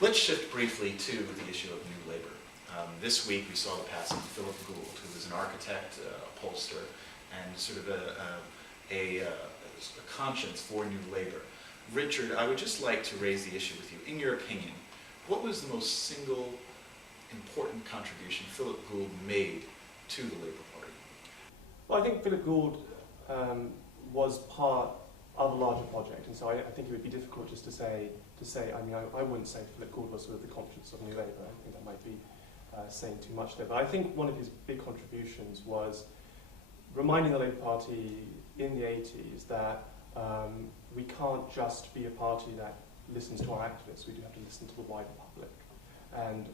Let's shift briefly to the issue of New Labour. This week we saw the passing of Philip Gould, who was an architect, a pollster, and sort of a conscience for New Labour. Richard, I would just like to raise the issue with you. In your opinion, what was the most single important contribution Philip Gould made to the Labour Party? Well, I think Philip Gould was part of a larger project, and so I think it would be difficult just to say. I mean, I wouldn't say Philip Gould was sort of the conscience of New Labour. I think that might be saying too much there. But I think one of his big contributions was reminding the Labour Party in the 80s that we can't just be a party that listens to our activists. We do have to listen to the wider public. And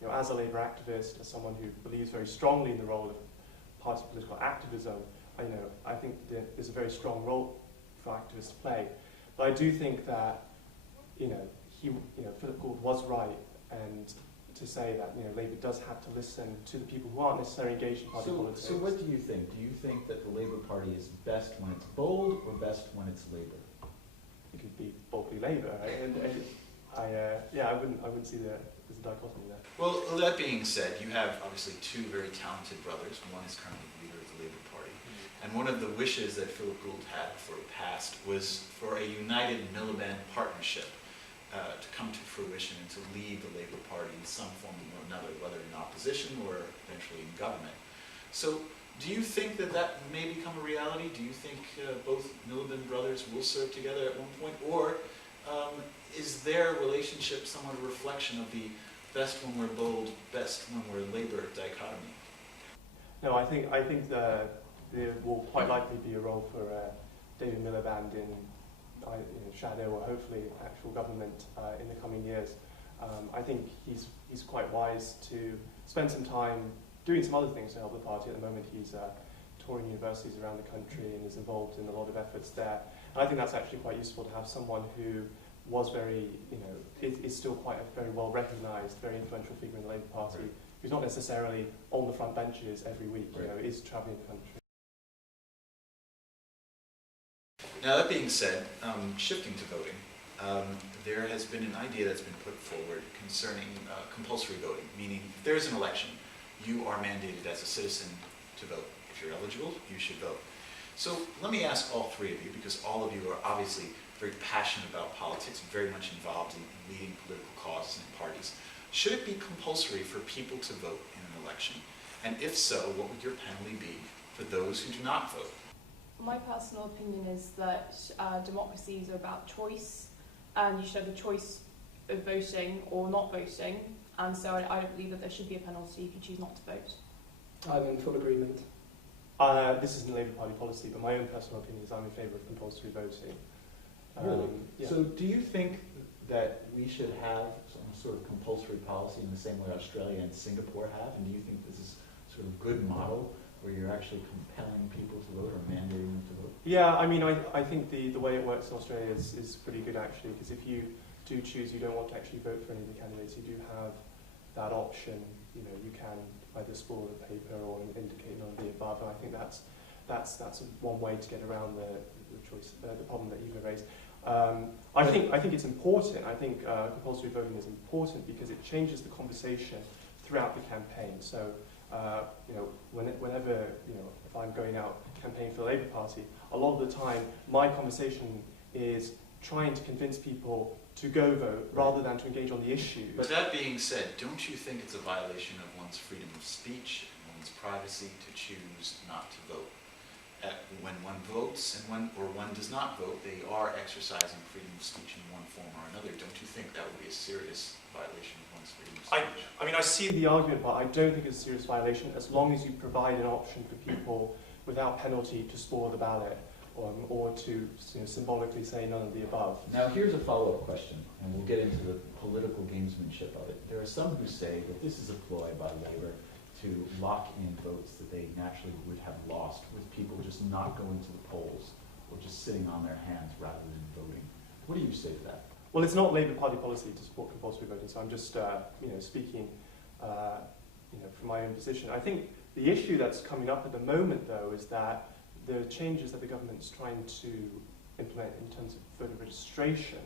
you know, as a Labour activist, as someone who believes very strongly in the role of party political activism, I think there's a very strong role for activists to play. But I do think that Philip Gould was right, and to say that Labour does have to listen to the people who aren't necessarily engaged in party politics. So what do you think? Do you think that the Labour Party is best when it's bold or best when it's Labour? It could be boldly Labour, right? And I wouldn't see there's a dichotomy there. Well, that being said, you have obviously two very talented brothers. One is currently the leader of the Labour Party. And one of the wishes that Philip Gould had before he passed was for a united Miliband partnership to come to fruition and to lead the Labour Party in some form or another, whether in opposition or eventually in government. So do you think that that may become a reality? Do you think both Miliband brothers will serve together at one point? Or is their relationship somewhat a reflection of the best when we're bold, best when we're Labour dichotomy? No, I think there will quite likely be a role for David Miliband in shadow or hopefully actual government in the coming years. I think he's quite wise to spend some time doing some other things to help the party. At the moment he's touring universities around the country and is involved in a lot of efforts there. And I think that's actually quite useful to have someone who was very, is still quite a very well recognised, very influential figure in the Labour Party, right, who's not necessarily on the front benches every week, right, is travelling the country. Now that being said, shifting to voting, there has been an idea that's been put forward concerning compulsory voting, meaning if there's an election, you are mandated as a citizen to vote. If you're eligible, you should vote. So let me ask all three of you, because all of you are obviously very passionate about politics, very much involved in leading political causes and parties. Should it be compulsory for people to vote in an election? And if so, what would your penalty be for those who do not vote? My personal opinion is that democracies are about choice, and you should have the choice of voting or not voting, and so I don't believe that there should be a penalty if you choose not to vote. I'm in full agreement. This isn't a Labour Party policy, but my own personal opinion is I'm in favour of compulsory voting. Really? Yeah. So do you think that we should have some sort of compulsory policy in the same way Australia and Singapore have? And do you think this is sort of a good model where you're actually compelling people to vote or mandating them to vote? Yeah, I mean, I think the way it works in Australia is pretty good actually, because if you do choose you don't want to actually vote for any of the candidates, you do have that option. You can either spoil the paper or indicate none of the above, and I think that's one way to get around the problem that you've raised. I think it's important. I think compulsory voting is important because it changes the conversation throughout the campaign. So whenever if I'm going out campaigning for the Labour Party, a lot of the time my conversation is trying to convince people to go vote rather than to engage on the issue. But that being said, don't you think it's a violation of one's freedom of speech and one's privacy to choose not to vote? When one votes and one does not vote, they are exercising freedom of speech in one form or another. Don't you think that would be a serious violation of one's freedom of speech? I mean, I see the argument, but I don't think it's a serious violation as long as you provide an option for people without penalty to spoil the ballot or to symbolically say none of the above. Now here's a follow-up question, and we'll get into the political gamesmanship of it. There are some who say that this is a ploy by Labour to lock in votes that they naturally would have lost with people just not going to the polls or just sitting on their hands rather than voting. What do you say to that? Well, it's not Labour Party policy to support compulsory voting, so I'm just speaking from my own position. I think the issue that's coming up at the moment, though, is that the changes that the government's trying to implement in terms of voter registration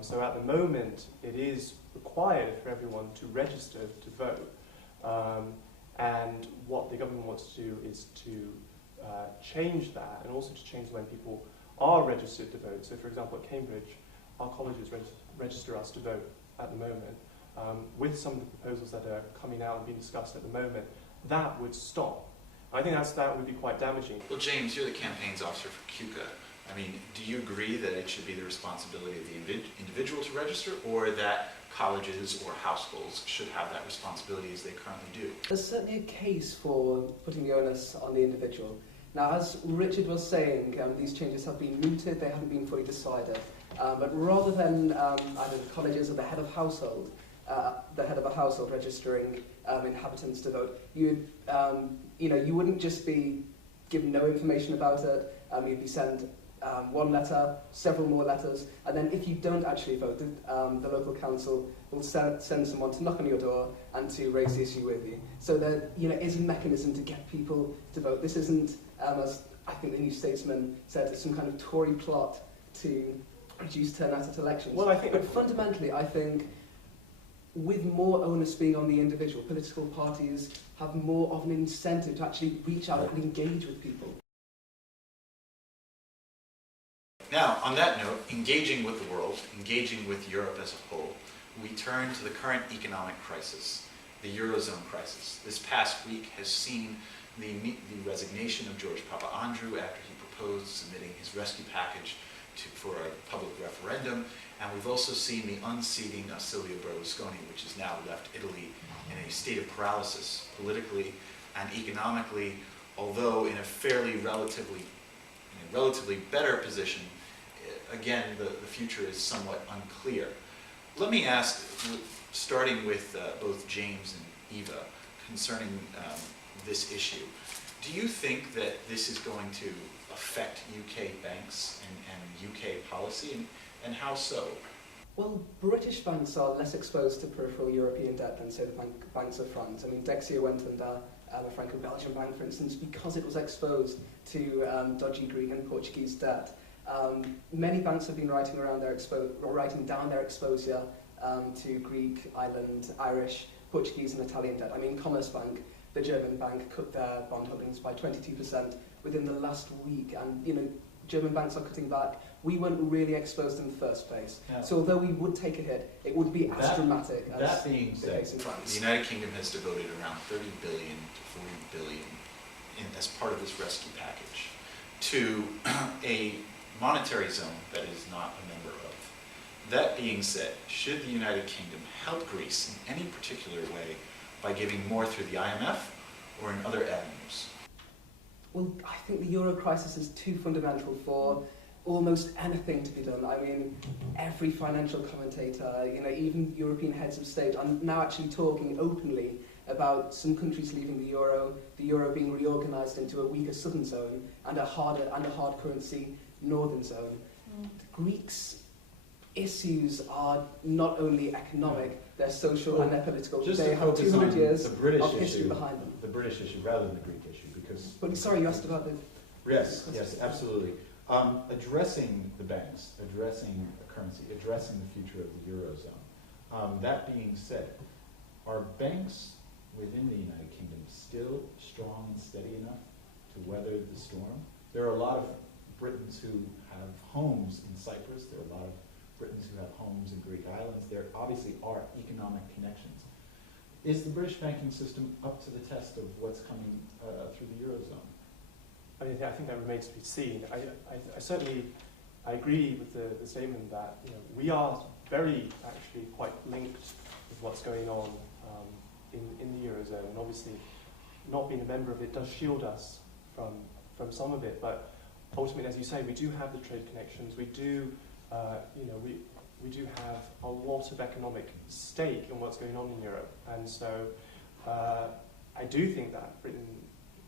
So at the moment, it is required for everyone to register to vote. And what the government wants to do is to change that, and also to change when people are registered to vote. So for example, at Cambridge, our colleges register us to vote at the moment. With some of the proposals that are coming out and being discussed at the moment, that would stop. I think that would be quite damaging. Well, James, you're the campaigns officer for CUCA. I mean, do you agree that it should be the responsibility of the individual to register, or that colleges or households should have that responsibility as they currently do? There's certainly a case for putting the onus on the individual. Now, as Richard was saying, these changes have been mooted, they haven't been fully decided. But rather than either the colleges or the head of a household registering inhabitants to vote, you wouldn't just be given no information about it. You'd be sent one letter, several more letters, and then if you don't actually vote, the local council will send someone to knock on your door and to raise the issue with you. So there is a mechanism to get people to vote. This isn't, as I think the New Statesman said, it's some kind of Tory plot to reduce turnout at elections. Well, but fundamentally, I think with more onus being on the individual, political parties have more of an incentive to actually reach out and engage with people. Now, on that note, engaging with the world, engaging with Europe as a whole, we turn to the current economic crisis, the Eurozone crisis. This past week has seen the resignation of George Papandreou after he proposed submitting his rescue package for a public referendum, and we've also seen the unseating of Silvio Berlusconi, which has now left Italy in a state of paralysis politically and economically, although in a fairly relatively better position. Again, the future is somewhat unclear. Let me ask, starting with both James and Eva, concerning this issue. Do you think that this is going to affect UK banks and UK policy, and how so? Well, British banks are less exposed to peripheral European debt than, say, the banks of France. I mean, Dexia went under a Franco-Belgian bank, for instance, because it was exposed to dodgy Greek and Portuguese debt. Many banks have been writing down their exposure to Greek, Ireland, Irish, Portuguese and Italian debt. I mean, Commerzbank, the German bank, cut their bond holdings by 22% within the last week, and German banks are cutting back. We weren't really exposed in the first place. Yeah. So although we would take a hit, it would be as dramatic as that being the said, case in France. The United Kingdom has devoted around 30 billion to 40 billion as part of this rescue package to a monetary zone that is not a member of. That being said, should the United Kingdom help Greece in any particular way by giving more through the IMF or in other avenues? Well, I think the euro crisis is too fundamental for almost anything to be done. I mean, every financial commentator, even European heads of state are now actually talking openly about some countries leaving the euro being reorganised into a weaker southern zone and a hard currency northern zone. The Greeks' issues are not only economic, they're social and they're political. Just they have 200 years of history behind them. The British issue rather than the Greek issue, because... But sorry, you asked about the... Yes, absolutely. Addressing the banks, addressing a currency, addressing the future of the Eurozone. That being said, are banks within the United Kingdom still strong and steady enough to weather the storm? There are a lot of Britons who have homes in Cyprus. There are a lot of Britons who have homes in Greek islands. There obviously are economic connections. Is the British banking system up to the test of what's coming through the Eurozone? I think that remains to be seen. I certainly agree with the statement that we are very actually quite linked with what's going on in the Eurozone, and obviously not being a member of it does shield us from some of it, but ultimately, as you say, we do have the trade connections. We do, we do have a lot of economic stake in what's going on in Europe, and so I do think that Britain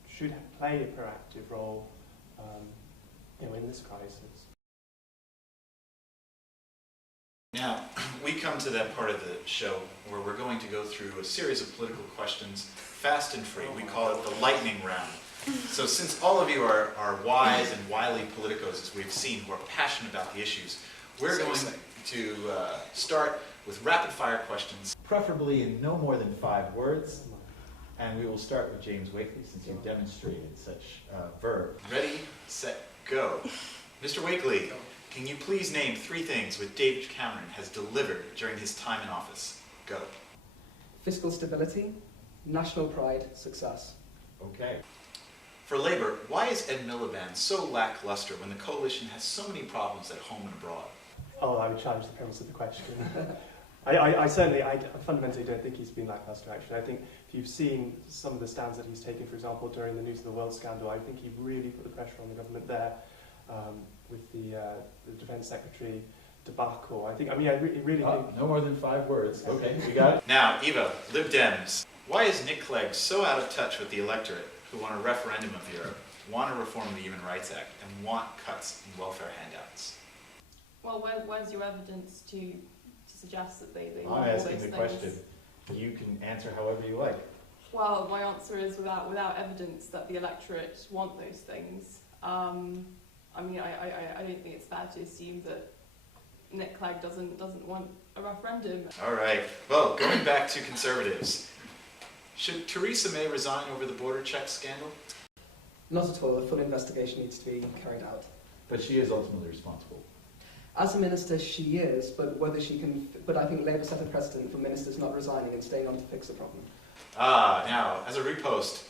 should play a proactive role, in this crisis. Now, we come to that part of the show where we're going to go through a series of political questions, fast and free. We call it the lightning round. So since all of you are wise and wily politicos, as we've seen, who are passionate about the issues, we're going to start with rapid-fire questions. Preferably in no more than 5 words. And we will start with James Wakely, since you've demonstrated such verve. Ready, set, go. Mr. Wakely, can you please name 3 things which David Cameron has delivered during his time in office? Go. Fiscal stability, national pride, success. Okay. For Labour, why is Ed Miliband so lackluster when the coalition has so many problems at home and abroad? Oh, I would challenge the premise of the question. I fundamentally don't think he's been lackluster, actually. I think if you've seen some of the stands that he's taken, for example, during the News of the World scandal, I think he really put the pressure on the government there with the Defence Secretary debacle. I really think... No more than 5 words. Okay, you got it? Now, Eva, Lib Dems, why is Nick Clegg so out of touch with the electorate who want a referendum of Europe, want to reform the Human Rights Act, and want cuts in welfare handouts? Well, where's your evidence to suggest that they I'm want all asking those the things? question. You can answer however you like. Well, my answer is without evidence that the electorate want those things. I don't think it's fair to assume that Nick Clegg doesn't want a referendum. All right. Well, going back to Conservatives, should Theresa May resign over the border check scandal? Not at all. A full investigation needs to be carried out. But she is ultimately responsible. As a minister, she is, but whether she can... But I think Labour set a precedent for ministers not resigning and staying on to fix the problem. Now, as a repost,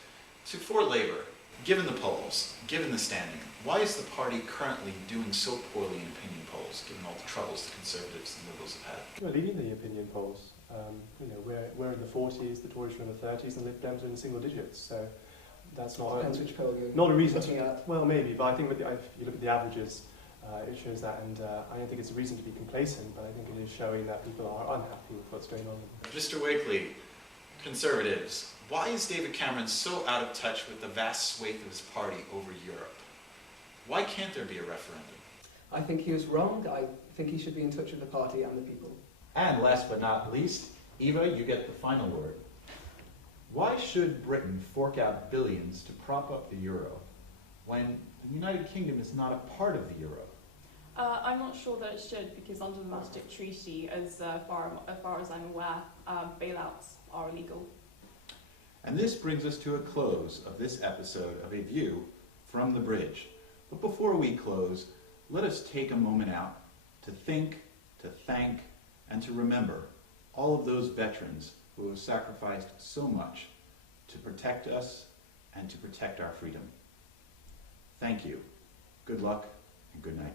for Labour, given the polls, given the standing, why is the party currently doing so poorly in opinion polls, given all the troubles the Conservatives and Liberals have had? We're leading the opinion polls. We're in the 40s, the Tories are in the 30s, and Lib Dems are in the single digits. So that's not Depends which poll you're not a reason looking at. Well, maybe, but I think if you look at the averages, it shows that, and I don't think it's a reason to be complacent, but I think it is showing that people are unhappy with what's going on. Mr. Wakely, Conservatives, why is David Cameron so out of touch with the vast swathe of his party over Europe? Why can't there be a referendum? I think he was wrong. I think he should be in touch with the party and the people. And last but not least, Eva, you get the final word. Why should Britain fork out billions to prop up the euro when the United Kingdom is not a part of the euro? I'm not sure that it should, because under the Maastricht Treaty, as far as I'm aware, bailouts are illegal. And this brings us to a close of this episode of A View from the Bridge. But before we close, let us take a moment out to think, to thank, and to remember all of those veterans who have sacrificed so much to protect us and to protect our freedom. Thank you. Good luck and good night.